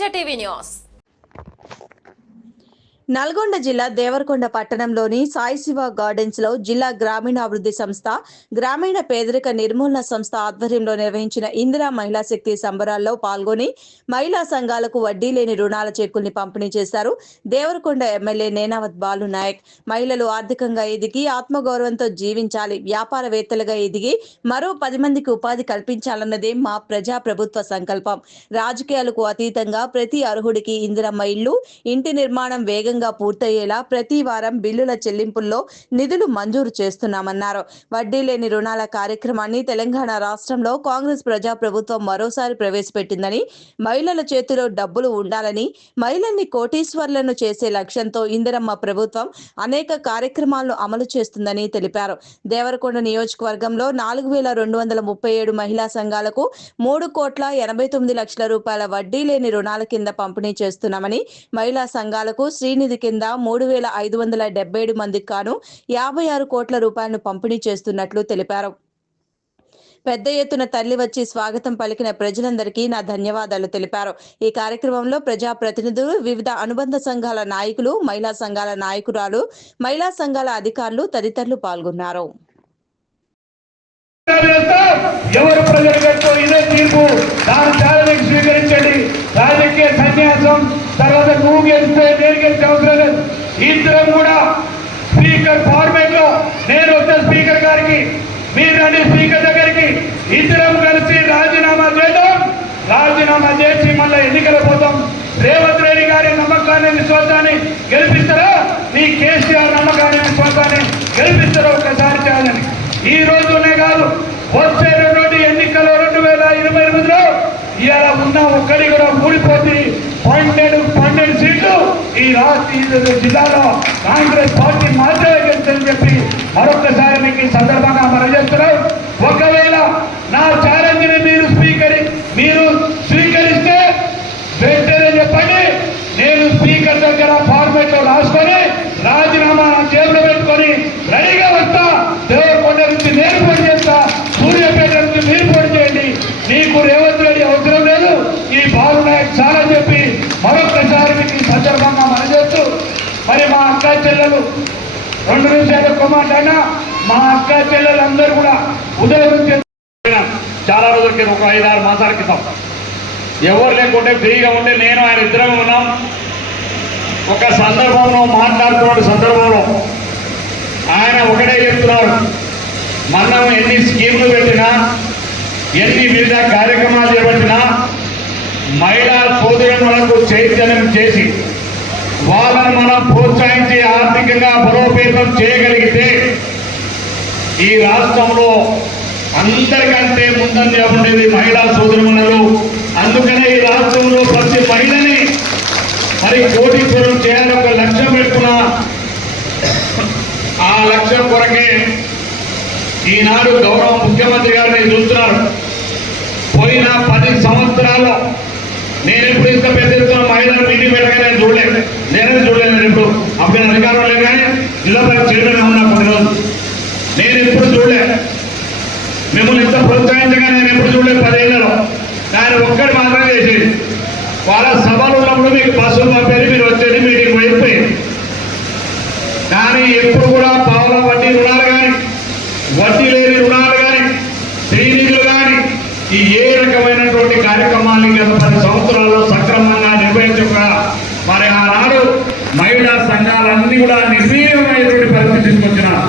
Teja TV news. Nalgonda జిల్లా దేవరకొండ పట్టణంలోని Sai Shiva gardens లో జిల్లా గ్రామీణాభివృద్ధి సంస్థ, గ్రామీణ పేదరిక నిర్మూలన సంస్థ ఆధ్వర్యంలో నిర్వహించిన ఇందిరా మహిళా శక్తి సంబరాల్లో పాల్గొని మహిళా సంఘాలకు వడ్డీ లేని రుణాల చెక్కుల్ని పంపిణీ చేశారు. దేవరకొండ ఎమ్మెల్యే నేనావత్ బాలు నాయక్ మహిళలు ఆర్థికంగా ఎదిగి ఆత్మగౌరవంతో జీవించాలి, వ్యాపారవేత్తలుగా ఎదిగి మరో 10 మందికి ఉపాధి కల్పించాలన్నదే మా ప్రజా ప్రభుత్వ సంకల్పం. రాజకీయాలకు అతీతంగా ప్రతి అర్హుడికి ఇందిరమ్మ ఇల్లు, ఇంటి నిర్మాణం వేగంగా పూర్తయ్యేలా ప్రతి వారం బిల్లుల చెల్లింపుల్లో నిధులు మంజూరు చేస్తున్నామన్నారు. వడ్డీ లేని రుణాల కార్యక్రమాన్ని తెలంగాణ రాష్ట్రంలో కాంగ్రెస్ ప్రజా ప్రభుత్వం మరోసారి ప్రవేశపెట్టిందని, మహిళల చేతిలో డబ్బులు ఉండాలని, మహిళల్ని కోటీశ్వర్లను చేసే లక్ష్యంతో ఇందిరమ్మ ప్రభుత్వం అనేక కార్యక్రమాలను అమలు చేస్తుందని తెలిపారు. దేవరకొండ నియోజకవర్గంలో 4237 మహిళా సంఘాలకు 3,89,00,000 రూపాయల వడ్డీ లేని రుణాల కింద పంపిణీ చేస్తున్నామని, మహిళా సంఘాలకు శ్రీనిధి కింద 3,577 మందికి గాను 56 కోట్ల రూపాయలను పంపిణీ చేస్తున్నట్లు తెలిపారు. పెద్ద ఎత్తున తరలి వచ్చి స్వాగతం పలికిన ప్రజలందరికీ నా ధన్యవాదాలు తెలిపారు. ఈ కార్యక్రమంలో ప్రజా ప్రతినిధులు, వివిధ అనుబంధ సంఘాల నాయకులు, మహిళా సంఘాల నాయకురాలు, మహిళా సంఘాల అధికారులు తదితరులు పాల్గొన్నారు. ఎవరు ప్రజలతో ఇదే తీర్పు దాని ఛాలెంజ్ స్వీకరించండి. రాజకీయ సన్యాసం తర్వాత నువ్వు గెలిస్తే నేను గెలిచే అవసరం లేదు. ఇద్దరం కూడా స్పీకర్ ఫార్మేట్ లో నేను వస్తే స్పీకర్ గారికి, మీరు రండి స్పీకర్ దగ్గరికి, ఇద్దరం కలిసి రాజీనామా చేద్దాం. రాజీనామా చేసి మళ్ళీ ఎన్నికలు పోతాం. రేవంత్ రెడ్డి గారి నమ్మకాన్ని, విశ్వాసాన్ని గెలిపిస్తారా? మీ కేసీఆర్ నమ్మకాన్ని, విశ్వాసాన్ని గెలిపిస్తారా? ఒకసారి చేయాలని ఈ రోజునే కాదు, వచ్చే 2 ఎన్నికల్లో 2028లో ఇవాళ ఉన్న ఒక్కడి కూడా ఊడిపోతే 12 సీట్లు ఈ జిల్లాలో కాంగ్రెస్ పార్టీ మాత్రమే గెలుస్తుందని చెప్పి మరొకసారి మీకు ఈ సందర్భంగా మనం చేస్తున్నాం. ఒకవేళ నా ఛాలెంజ్ ని మీరు స్వీకరిస్తే వెంటనే చెప్పండి, నేను స్పీకర్ దగ్గర ఫార్మేట్ లో రాసుకొని రాజీనామా జేబులో పెట్టుకొని రెడీగా వస్తా. దేవరకొండ నుంచి నేను పోటీ చేస్తా, సూర్యాపేట నుంచి మీరు పోటీ చేయండి. నీకు రేవంత్ రెడ్డి అవసరం లేదు, ఈ బాలు నాయక్ చాలా చెప్పి మరొకసారి మీకు ఈ సందర్భంగా మనం చేస్తూ, మరి మా అక్క చెల్లెలు 2 నిమిషాలు కొమ్మాటైనా మా అక్క చెల్లెలందరూ కూడా ఉదయం నుంచి చాలా రోజుల క్రితం, ఒక 5-6 మాసాల క్రితం ఎవరు లేకుంటే ఫ్రీగా ఉంటే నేను ఆయన ఇద్దరం ఉన్నాం. ఒక సందర్భంలో మాట్లాడుతున్న సందర్భంలో ఆయన ఒకటే చెప్తున్నారు, మనం ఎన్ని స్కీములు పెట్టినా, ఎన్ని వివిధ కార్యక్రమాలు చేపట్టినా మహిళా సోదరులకు చైతన్యం చేసి వాళ్ళని మనం ప్రోత్సహించి ఆర్థికంగా బలోపేతం చేయగలిగితే ఈ రాష్ట్రంలో అందరికంటే ముందంజ ఉండేది మహిళా సోదరులు. అందుకనే ఈ రాష్ట్రంలో ప్రతి మహిళని మరి కోటీశ్వరం చేయాలని ఒక లక్ష్యం పెట్టుకున్నా. ఆ లక్ష్యం కొరకే ఈనాడు గౌరవ ముఖ్యమంత్రి గారిని చూస్తున్నారు. పోయిన 10 సంవత్సరాల్లో నేను ఎప్పుడు ఇంత పెద్ద ఎత్తున మహిళలు మీటింగ్ పెట్టగా నేనే చూడలేదు. నేను ఇప్పుడు అప్పుడు అధికారం లేదు, కానీ జిల్లా పరిషత్ చైర్మన్ ఉన్నా కొన్ని రోజులు నేను ఎప్పుడు చూడలేదు. మిమ్మల్ని ఇంత ప్రోత్సహించగా నేను ఎప్పుడు చూడలేదు 10 ఏళ్లలో. ఆయన ఒక్కటి మాత్రమే చేసేది, వాళ్ళ సభలు ఉన్నప్పుడు మీకు బస్సులు పంపేది, మీరు వచ్చేది, మీటింగ్ అయిపోయింది. కానీ ఎప్పుడు కూడా పావుల వడ్డీ రుణాలు కానీ, వడ్డీ లేని రుణాలు కానీ, శ్రీనిధులు కానీ ఈ ఏ రకమైనటువంటి కార్యక్రమాన్ని గత 10 సంవత్సరాల్లో సక్రమంగా నిర్వహించక మరి ఆనాడు మహిళా సంఘాలన్నీ కూడా నిర్వీర్యమైనటువంటి పరిస్థితి తీసుకొచ్చినారు.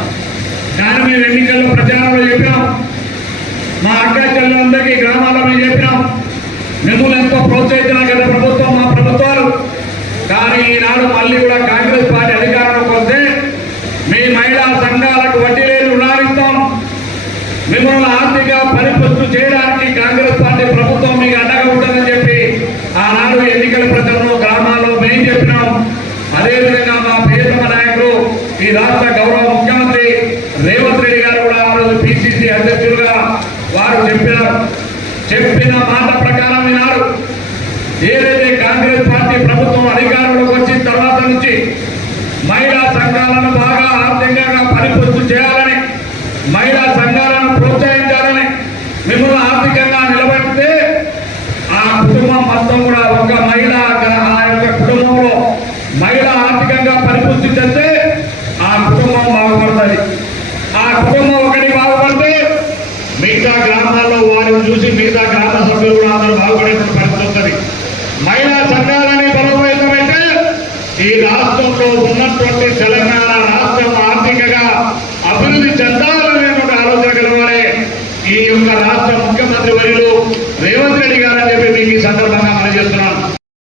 కానీ మేము ఎన్నికల్లో ప్రచారంలో చెప్పినాం, మా అక్క చెల్లెలందరికీ గ్రామాల్లో మేము చెప్పినాం, మిమ్మల్ని ఎంతో ప్రోత్సహించిన గత ప్రభుత్వం మా ప్రభుత్వాలు. కానీ ఈనాడు మళ్ళీ కూడా కాంగ్రెస్ పార్టీ అధికారంలోకి వస్తే మీ మహిళా సంఘాలకు వడ్డీ లేని రుణాలు ఇస్తాం, మిమ్మల్ని ఆర్థిక పరిపుష్టి చేయడానికి కాంగ్రెస్ పార్టీ ప్రభుత్వం మీకు అండగా ఉంటుందని చెప్పి ఆనాడు ఎన్నికల ప్రచారంలో గ్రామాల్లో మేము చెప్పినాం. అదేవిధంగా మా ప్రియతమ నాయకులు ఈ రాష్ట్ర గౌరవ ముఖ్యమంత్రి రేవంత్ రెడ్డి గారు కూడా ఆ రోజు పిసిసి అధ్యక్షులుగా వారు చెప్పిన మాట ప్రకారం ఈనాడు ఏదైతే కాంగ్రెస్ పార్టీ ప్రభుత్వం అధికారంలోకి వచ్చిన తర్వాత నుంచి మహిళా సంఘాలను బాగా ఆర్థికంగా పరిపుష్టి చేయాలని, మహిళా సంఘాలను ప్రోత్సహించాలని, మిమ్మల్ని ఆర్థికంగా నిలబెడితే ఆ కుటుంబం మొత్తం కూడా ఒక మహిళ మిగతా గ్రామాల్లో వారిని చూసి మిగతా గ్రామ సభ్యులు కూడా అందరూ బాగుపడేటువంటి పరిస్థితి వస్తుంది. మహిళా సంఘాలని బలోపేతమైతే ఈ రాష్ట్రంలో ఉన్నటువంటి తెలంగాణ రాష్ట్రం ఆర్థికంగా అభివృద్ధి చెందాలనేటువంటి ఆలోచన కలవాలి ఈ యొక్క రాష్ట్ర ముఖ్యమంత్రి వర్యులు రేవంత్ రెడ్డి గారు అని చెప్పి మీకు ఈ సందర్భంగా మనం చేస్తున్నాం.